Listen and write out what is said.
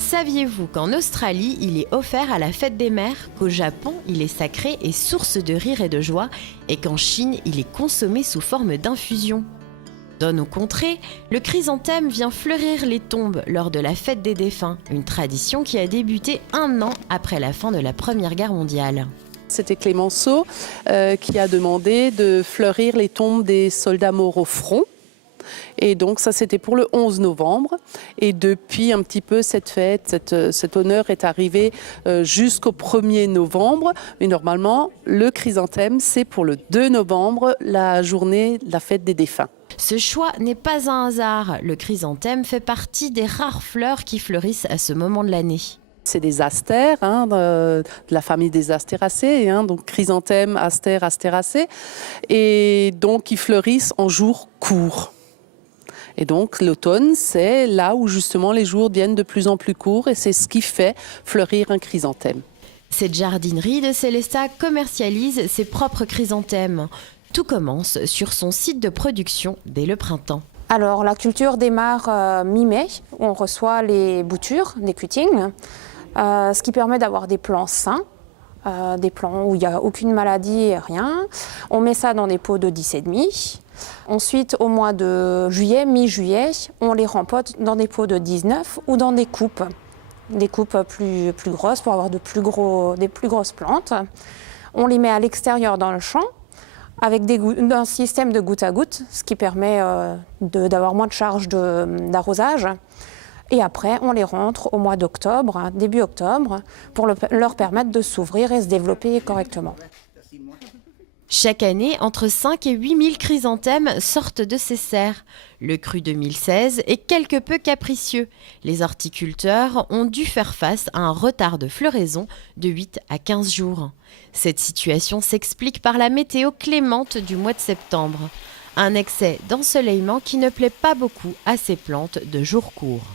Saviez-vous qu'en Australie, il est offert à la fête des mères, qu'au Japon, il est sacré et source de rire et de joie, et qu'en Chine, il est consommé sous forme d'infusion? Dans nos contrées, le chrysanthème vient fleurir les tombes lors de la fête des défunts, une tradition qui a débuté 1 an après la fin de la Première Guerre mondiale. C'était Clémenceau qui a demandé de fleurir les tombes des soldats morts au front. Et donc ça, c'était pour le 11 novembre. Et depuis un petit peu, cette fête, cet honneur est arrivé jusqu'au 1er novembre. Mais normalement, le chrysanthème, c'est pour le 2 novembre, la journée de la fête des défunts. Ce choix n'est pas un hasard. Le chrysanthème fait partie des rares fleurs qui fleurissent à ce moment de l'année. C'est des astères, de la famille des astéracées, donc chrysanthème, astère, astéracée. Et donc, ils fleurissent en jours courts. Et donc, l'automne, c'est là où justement les jours deviennent de plus en plus courts et c'est ce qui fait fleurir un chrysanthème. Cette jardinerie de Célesta commercialise ses propres chrysanthèmes. Tout commence sur son site de production dès le printemps. Alors, la culture démarre mi-mai, où on reçoit les boutures, les cuttings, ce qui permet d'avoir des plants sains, des plants où il n'y a aucune maladie et rien. On met ça dans des pots de 10,5. Ensuite, au mois de juillet, mi-juillet, on les rempote dans des pots de 19 ou dans des coupes plus grosses pour avoir des plus grosses plantes. On les met à l'extérieur dans le champ, avec un système de goutte à goutte, ce qui permet d'avoir moins de charge d'arrosage. Et après, on les rentre au mois d'octobre, début octobre, pour leur permettre de s'ouvrir et se développer correctement. Chaque année, entre 5 et 8 000 chrysanthèmes sortent de ces serres. Le cru 2016 est quelque peu capricieux. Les horticulteurs ont dû faire face à un retard de floraison de 8 à 15 jours. Cette situation s'explique par la météo clémente du mois de septembre. Un excès d'ensoleillement qui ne plaît pas beaucoup à ces plantes de jours courts.